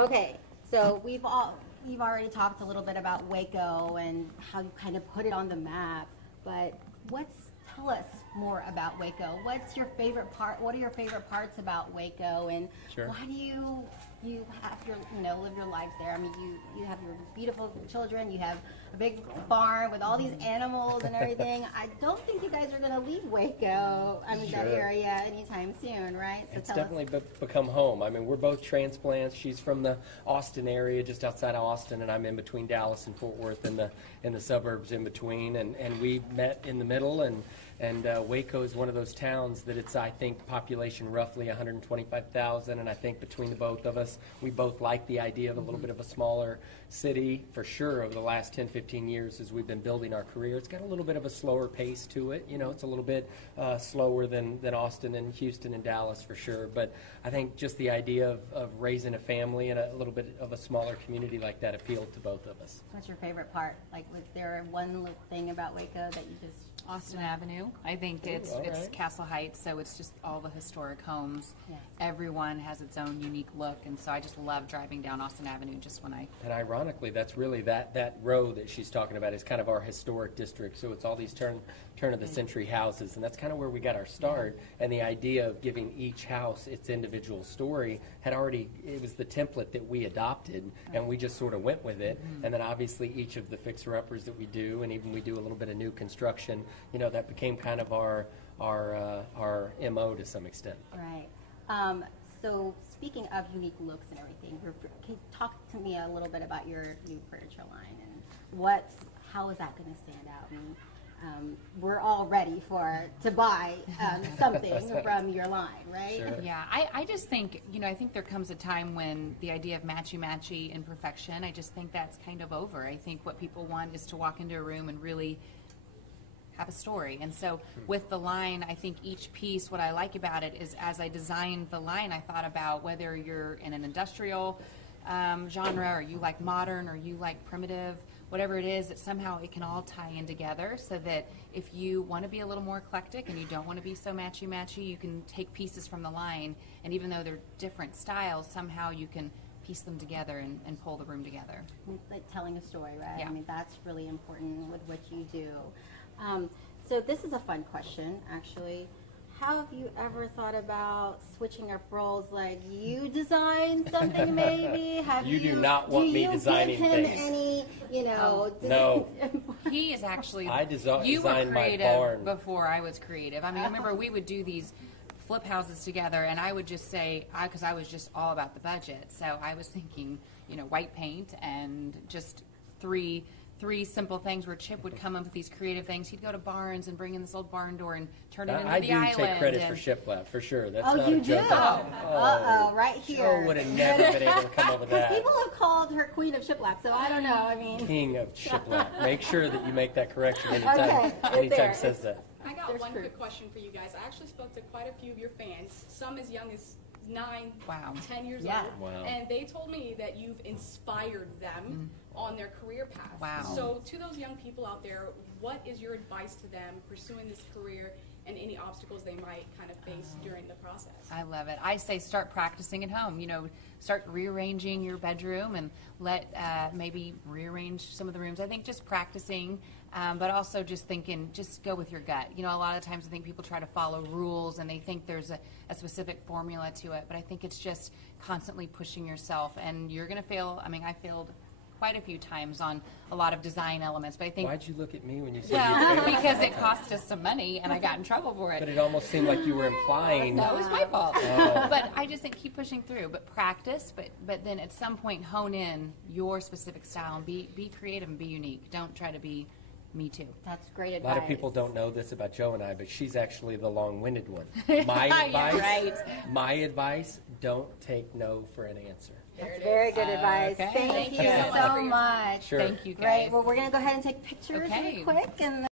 Okay, so we've already talked a little bit about Waco and how you kind of put it on the map, but tell us more about Waco. What's your favorite part? What are your favorite parts about Waco, and Sure. why do you have your live your lives there? I mean, you have your beautiful children. You have a big barn with all these animals and everything. I don't think you guys are going to leave Waco. I mean, that Sure. area anytime soon, right? So It's tell definitely us. become home. I mean, we're both transplants. She's from the Austin area, just outside of Austin, and I'm in between Dallas and Fort Worth, in the suburbs in between. And we met in the middle, and Waco is one of those towns that it's, I think, population roughly 125,000, and I think between the both of us, we both like the idea of a little bit of a smaller city, for sure. Over the last 10, 15 years as we've been building our career, it's got a little bit of a slower pace to it. You know, it's a little bit slower than Austin and Houston and Dallas, for sure. But I think just the idea of raising a family in a little bit of a smaller community like that appealed to both of us. What's your favorite part? Like, was there one little thing about Waco that you just... Austin Avenue. I think it's right. Castle Heights, so it's just all the historic homes. Yes. Everyone has its own unique look, and so I just love driving down Austin Avenue just when I... And ironically, that's really that row that she's talking about is kind of our historic district. So it's all these turn of the century houses, and that's kind of where we got our start. And the idea of giving each house its individual story it was the template that we adopted, and we just sort of went with it. And then obviously each of the fixer-uppers that we do, and even we do a little bit of new construction, you know, that became kind of our MO to some extent. Right. So speaking of unique looks and everything, can you talk to me a little bit about your new furniture line and how is that going to stand out? I mean, we're all ready to buy something from your line, right? Sure. Yeah, I just think, I think there comes a time when the idea of matchy-matchy and perfection, I just think that's kind of over. I think what people want is to walk into a room and really have a story. And so with the line, I think each piece, what I like about it is as I designed the line, I thought about whether you're in an industrial genre, or you like modern, or you like primitive, whatever it is, that somehow it can all tie in together, so that if you want to be a little more eclectic and you don't want to be so matchy-matchy, you can take pieces from the line, and even though they're different styles, somehow you can piece them together and pull the room together. It's like telling a story, right? Yeah. I mean, that's really important with what you do. So this is a fun question, actually. How have you ever thought about switching up roles? Like, you design something, maybe? You do not want me designing things. Do you give him things. any, No. He is actually... I you were designed my creative barn before I was creative. I mean, I remember we would do these flip houses together, and I would just say, because I was just all about the budget, so I was thinking, white paint and just three simple things where Chip would come up with these creative things. He'd go to Barnes and bring in this old barn door and turn it into the island. I do take credit for shiplap, for sure. That's not you a joke. do? Uh-oh, right here. Joe would have never been able to come up with that. People have called her queen of shiplap, so I don't know. I mean, King of shiplap. Make sure that you make that correction Okay, anytime says that. I got There's one proof. quick question for you guys. I actually spoke to quite a few of your fans, some as young as 9, Wow. 10 years Yeah. old. Wow. And they told me that you've inspired them on their career path. Wow. So to those young people out there, what is your advice to them pursuing this career and any obstacles they might kind of face during the process? I love it. I say start practicing at home. Start rearranging your bedroom and maybe rearrange some of the rooms. I think just practicing, but also just thinking, just go with your gut. A lot of times I think people try to follow rules and they think there's a specific formula to it, but I think it's just constantly pushing yourself, and you're going to fail. I mean, I failed quite a few times on a lot of design elements, but I think... Why'd you look at me when you said Well, you failed? because it cost us some money and I got in trouble for it. But it almost seemed like you were implying... No, it was my fault. Oh. But I just think keep pushing through, but practice, but then at some point hone in your specific style and be creative and be unique. Don't try to be me too. that's great A advice. lot of people don't know this about Joe and I, but she's actually the long-winded one. Right. My advice, don't take no for an answer. That's very good advice. Okay. Thank Thank you you so so much. much. Sure. Thank you, guys. Great. Well, we're going to go ahead and take pictures Okay. really quick. And